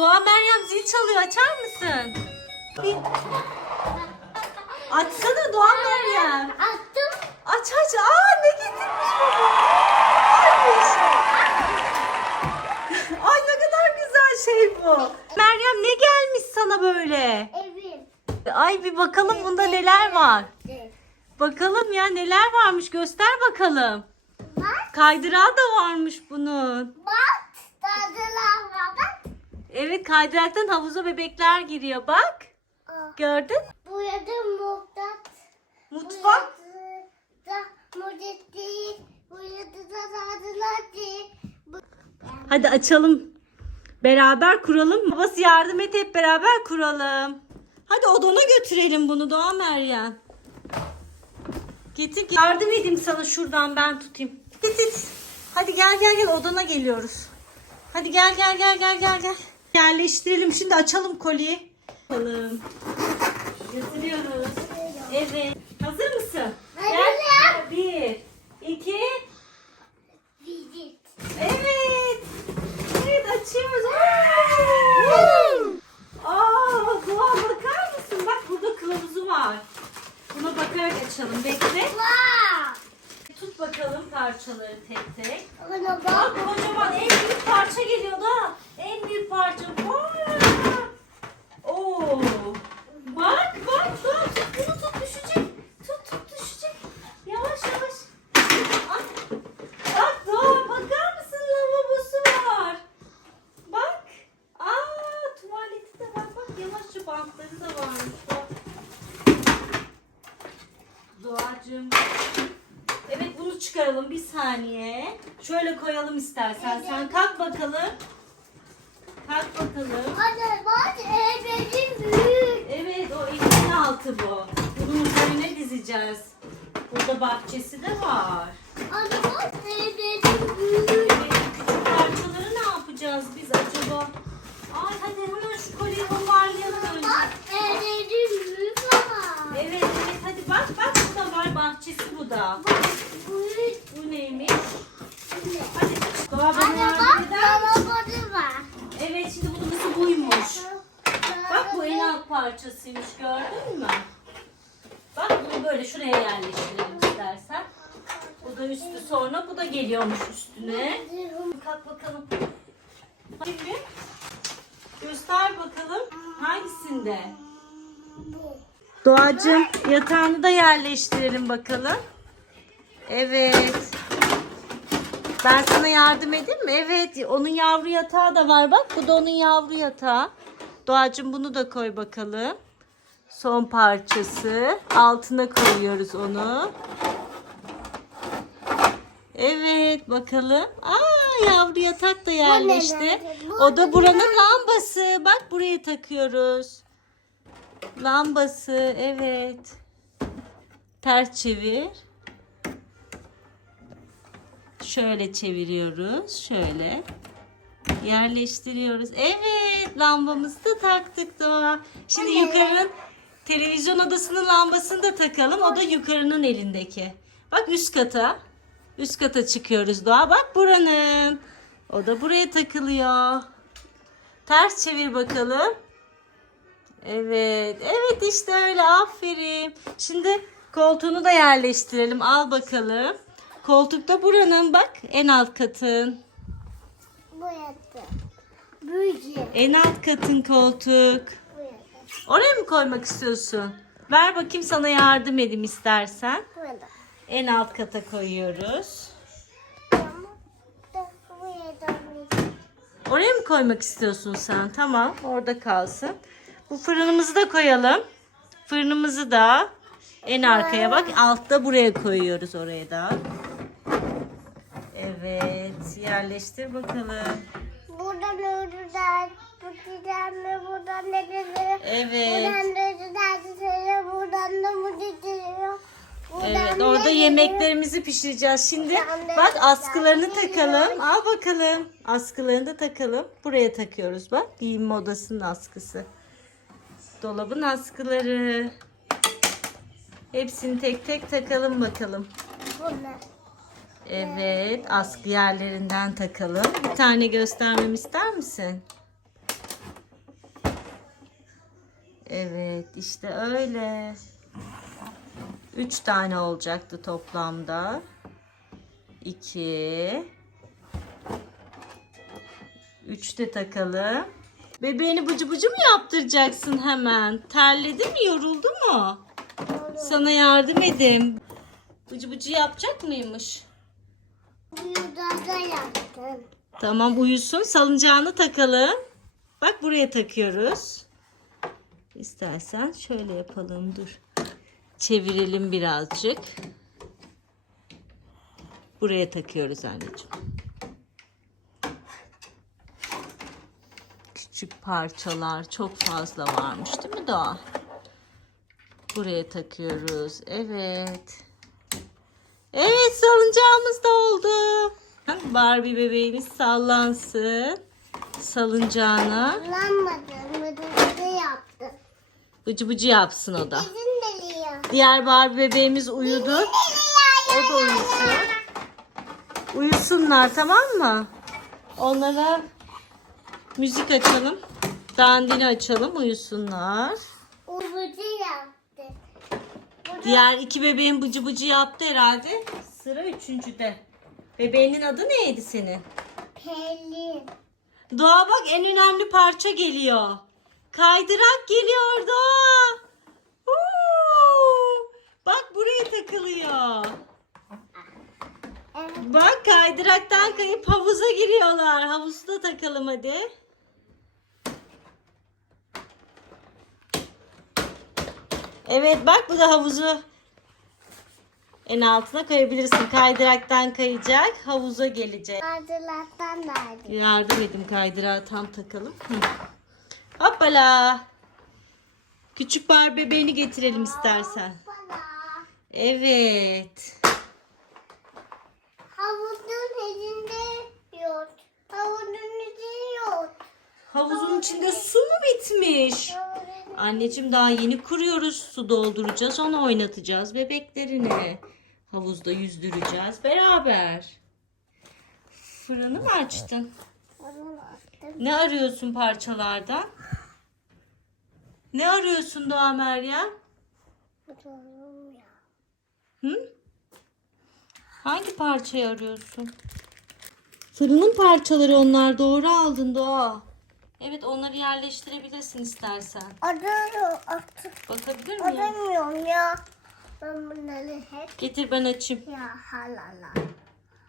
Doğa Meryem zil çalıyor açar mısın? Açsana Doğa Meryem. Attım. Aç aç. Aa ne getirmiş baba? Aymış. Ay ne kadar güzel şey bu. Meryem ne gelmiş sana böyle? Evim. Ay bir bakalım bunda neler var. Bakalım ya neler varmış göster bakalım. Bak. Kaydırağı da varmış bunun. Bak. Bak. Evet kaydıraktan havuza bebekler giriyor bak. Aa, Gördün? Bu yada mutfak. Mutfak. Da mudet değil. Bu yada da dadılar değil. Hadi açalım. Beraber kuralım. Babası yardım et hep beraber kuralım. Hadi odana götürelim bunu Doğa Meryem. Getir yardım edeyim sana şuradan ben tutayım. Git git. Hadi gel gel gel odana geliyoruz. Hadi gel gel gel gel gel gel. Yerleştirelim şimdi açalım koliyi. Bakalım. Götürüyoruz. Evet. Hazır mısın? Hazırım. Bir, iki. Evet. Evet açıyoruz. Aa, Doğa bakar mısın? Bak burada kılavuzu var. Buna bakarak açalım. Bekle. Tut bakalım parçaları tek tek. Bak. kocaman en büyük parça geliyor da. En büyük parça. Vay. Oo. Bak bak Doğa tut bunu tut düşecek. Tut tut düşecek. Yavaş yavaş. Ay. Bak Doğa bakar mısın lavabosu var. Bak. Aa tuvaleti de var. Bak yavaşça bantları da varmış. Bak. Doğacığım. Evet bunu çıkaralım bir saniye. Şöyle koyalım istersen. Sen kalk bakalım. Kalk bakalım. Anne bak evim büyük. Evet o evin altı bu. Bunun üzerine dizeceğiz. Burada bahçesi de var. Anne bak evim büyük. Evet küçük parçaları ne yapacağız biz acaba? Ay hadi hemen şu kolyeyi toparlayalım önce. Bak evim büyük ama. Evet evet hadi bak bak bu da var bahçesi bu da. Bak büyük. Bu neymiş? Hadi doğa bana yardım eder misin? Evet şimdi bunun buymuş. Bak bu en alt parçasıymış gördün mü? Bak bunu böyle şuraya yerleştirelim istersen. Bu da üstü sonra bu da geliyormuş üstüne. Kalk bakalım. Şimdi göster bakalım hangisinde? Bu. Doğacığım yatağını da yerleştirelim bakalım. Evet. Ben sana yardım edeyim mi? Evet. Onun yavru yatağı da var. Bak bu da onun yavru yatağı. Doğacığım bunu da koy bakalım. Son parçası. Altına koyuyoruz onu. Evet bakalım. Aa yavru yatak da yerleşti. O da buranın lambası. Bak buraya takıyoruz. Lambası evet. Ters çevir. Şöyle çeviriyoruz. Şöyle. Yerleştiriyoruz. Evet lambamızı da taktık Doğa. Şimdi Anne. yukarının televizyon odasının lambasını da takalım. O da yukarının elindeki. Bak üst kata. Üst kata çıkıyoruz Doğa. Bak buranın. O da buraya takılıyor. Ters çevir bakalım. Evet. Evet işte öyle. Aferin. Şimdi koltuğunu da yerleştirelim. Al bakalım. Koltuk da buranın bak. En alt katın. Bu yattı. Büyük. En alt katın koltuk. Bu yattı. Oraya mı koymak istiyorsun? Ver bakayım sana yardım edeyim istersen. Burada. En alt kata koyuyoruz. Oraya mı koymak istiyorsun sen? Tamam orada kalsın. Bu fırınımızı da koyalım. Fırınımızı da en arkaya bak. Altta buraya koyuyoruz oraya da. Evet yerleştir bakalım. Buradan ördüler. Buradan mı? Buradan ne dedi? Evet. Buradan da ördüler. Buradan da bu dedi. Evet orada yemeklerimizi pişireceğiz. Şimdi bak askılarını takalım. Al bakalım. Askılarını da takalım. Buraya takıyoruz bak. Giyinme odasının askısı. Dolabın askıları. Hepsini tek tek takalım bakalım. Bunlar. Evet askı yerlerinden takalım. Bir tane göstermemi ister misin? Evet işte öyle. Üç tane olacaktı toplamda. İki. Üç de takalım. Bebeğini bıcı bıcı mı yaptıracaksın hemen? Terledi mi yoruldu mu? Sana yardım edeyim. Bıcı bıcı yapacak mıymış? Burada da yaptım. Tamam uyusun. Salıncağını takalım. Bak buraya takıyoruz. İstersen şöyle yapalım. Dur. Çevirelim birazcık. Buraya takıyoruz anneciğim. Küçük parçalar çok fazla varmış değil mi Doğa? Buraya takıyoruz. Evet. Evet salıncağımız da oldu. Barbie bebeğimiz sallansın. Salıncağına. Kullanmadım. Da yaptım. Bıcı bıcı yapsın o da. İzin veriyor. Diğer Barbie bebeğimiz uyudu. O da uyusun. Uyusunlar tamam mı? Onlara müzik açalım. Dandini açalım uyusunlar. O burada yaptı. Burada Diğer iki bebeğin bıcı bıcı yaptı herhalde. Sıra üçüncüde. Bebeğinin adı neydi senin? Pelin. Doğa bak en önemli parça geliyor. Kaydırak geliyor Doğa. Bak buraya takılıyor. Bak kaydıraktan kayıp havuza giriyorlar. Havuzu da takalım hadi. Evet bak bu da havuzu en altına koyabilirsin. Kaydıraktan kayacak. Havuza gelecek. Hazırlattan verdim. Yardım edin kaydırağı tam takalım. Hı. Hoppala. Küçük bar bebeğini getirelim istersen. Bana. Evet. Havuzun elinde yok. Havuzun içinde yok. Havuzun içinde su mu bitmiş? Havuzun Anneciğim daha yeni kuruyoruz. Su dolduracağız. Onu oynatacağız bebeklerini. Havuzda yüzdüreceğiz beraber. Fırını mı açtın? Ne arıyorsun parçalardan? Ne arıyorsun Doğa Meryem? Hı? Hangi parçayı arıyorsun? Fırının parçaları onlar doğru aldın Doğa. Evet onları yerleştirebilirsin istersen. Adım artık Bakabilir miyim? aramıyorum ya. Ben bunları hep Getir ben açayım. ya halala.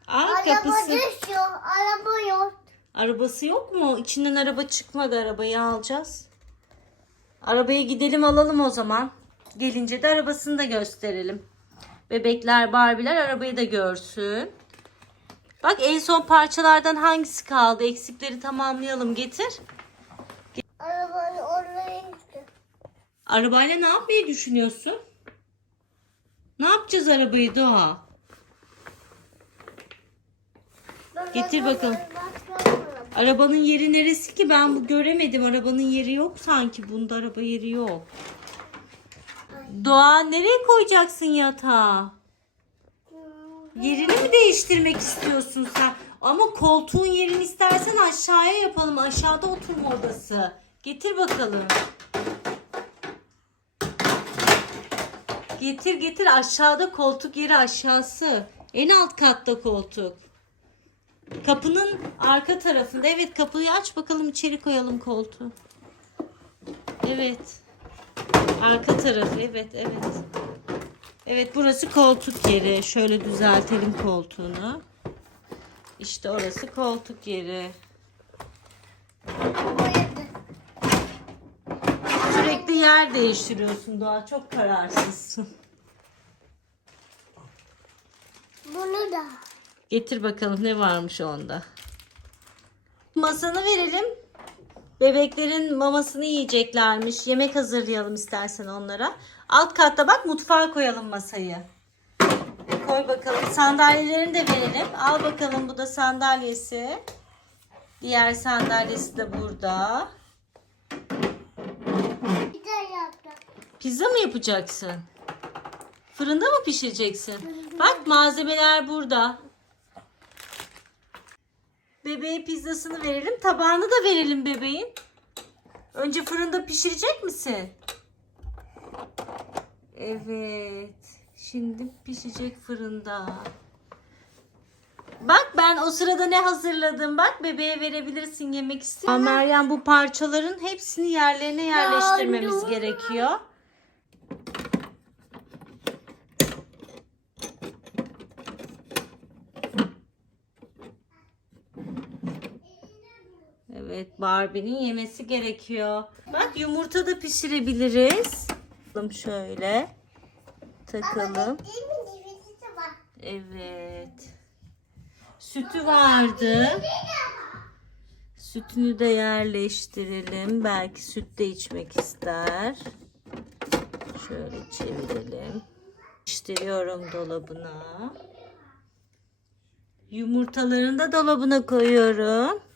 Aa Araba kapısı. düşüyor. Araba yok. Arabası yok mu? İçinden araba çıkmadı. Arabayı alacağız. Arabaya gidelim alalım o zaman. Gelince de arabasını da gösterelim. Bebekler, Barbiler arabayı da görsün. Bak en son parçalardan hangisi kaldı? Eksikleri tamamlayalım. Getir. Arabanın oraya gitti. Arabayla ne yapmayı düşünüyorsun? Ne yapacağız arabayı Doğa? Getir bakalım. Arabanın yeri neresi ki? Ben bu göremedim. Arabanın yeri yok sanki. Bunda araba yeri yok. Doğa nereye koyacaksın yatağı? Yerini mi değiştirmek istiyorsun sen? Ama koltuğun yerini istersen aşağıya yapalım. Aşağıda oturma odası. Getir bakalım. Getir getir aşağıda koltuk yeri aşağısı. En alt katta koltuk. Kapının arka tarafında. Evet kapıyı aç bakalım içeri koyalım koltuğu. Evet. Arka tarafı evet evet. Evet burası koltuk yeri. Şöyle düzeltelim koltuğunu. İşte orası koltuk yeri. Yer değiştiriyorsun Doğa. Çok kararsızsın. Bunu da. Getir bakalım ne varmış onda. Masanı verelim. Bebeklerin mamasını yiyeceklermiş. Yemek hazırlayalım istersen onlara. Alt katta bak mutfağa koyalım masayı. Koy bakalım. Sandalyelerini de verelim. Al bakalım bu da sandalyesi. Diğer sandalyesi de burada. Bir de yaptım. Pizza mı yapacaksın? Fırında mı pişireceksin? Bak malzemeler burada. Bebeğe pizzasını verelim. Tabağını da verelim bebeğin. Önce fırında pişirecek misin? Evet. Şimdi pişecek fırında. Bak ben o sırada ne hazırladım. Bak bebeğe verebilirsin yemek istiyor. Meryem bu parçaların hepsini yerlerine yerleştirmemiz gerekiyor. Evet Barbie'nin yemesi gerekiyor. Bak yumurta da pişirebiliriz. Bakalım Şöyle takalım. Evet. Sütü vardı. Sütünü de yerleştirelim. Belki süt de içmek ister. Şöyle çevirelim. Yerleştiriyorum dolabına. Yumurtalarını da dolabına koyuyorum.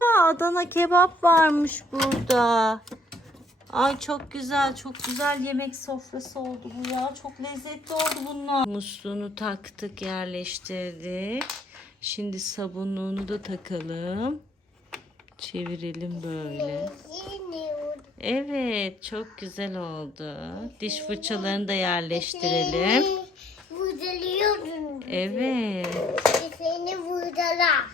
Aa, Adana kebap varmış burada. Ay çok güzel, çok güzel yemek sofrası oldu bu ya. Çok lezzetli oldu bunlar. Musluğunu taktık, yerleştirdik. Şimdi sabunluğunu da takalım. Çevirelim böyle. Evet, çok güzel oldu. Diş fırçalarını da yerleştirelim. Vurdalıyordun. Evet, Seni vurdalar.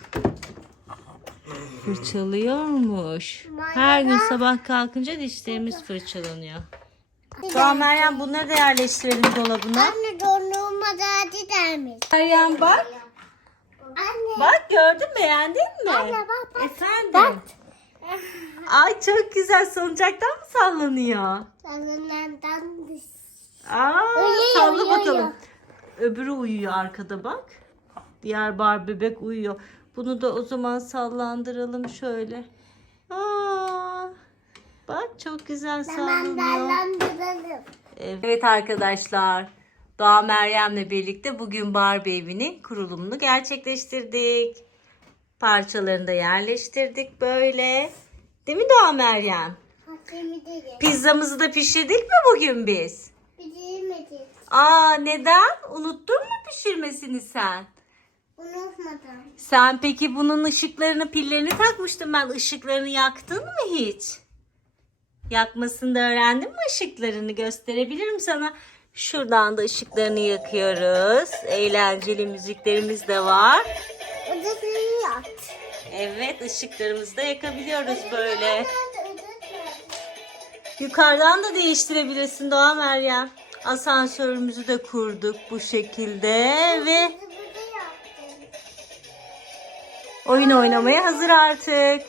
Fırçalıyormuş. Her gün sabah kalkınca dişlerimiz fırçalanıyor. Tamam Meryem bunları da yerleştirelim dolabına. Anne dondurma derdi dermiş. Meryem bak. Anne. Bak gördün mü beğendin mi? Anne bak bak. Efendim. Ay çok güzel salıncaktan mı sallanıyor? Salonlardan dış. Aa, Uyuyor, salla uyuyor. bakalım. Öbürü uyuyor arkada bak. Diğer bar bebek uyuyor. Bunu da o zaman sallandıralım şöyle. Aa, bak çok güzel sallanıyor. dallandıralım. Evet arkadaşlar. Doğa Meryem'le birlikte bugün Barbie evinin kurulumunu gerçekleştirdik. Parçalarını da yerleştirdik böyle. Değil mi Doğa Meryem? Pizzamızı da pişirdik mi bugün biz? Bitirmedik. Aa neden? Unuttun mu pişirmesini sen? Unutmadım. Sen peki bunun ışıklarını, pillerini takmıştın ben. Işıklarını yaktın mı hiç? Yakmasını da öğrendin mi ışıklarını? Gösterebilirim sana. Şuradan da ışıklarını yakıyoruz. Eğlenceli müziklerimiz de var. Seni yat. Evet ışıklarımızı da yakabiliyoruz böyle. Yukarıdan da değiştirebilirsin Doğa Meryem. Asansörümüzü de kurduk bu şekilde ve. Oyun oynamaya hazır artık.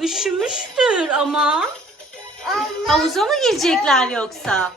Üşümüştür ama. Havuza mı girecekler yoksa?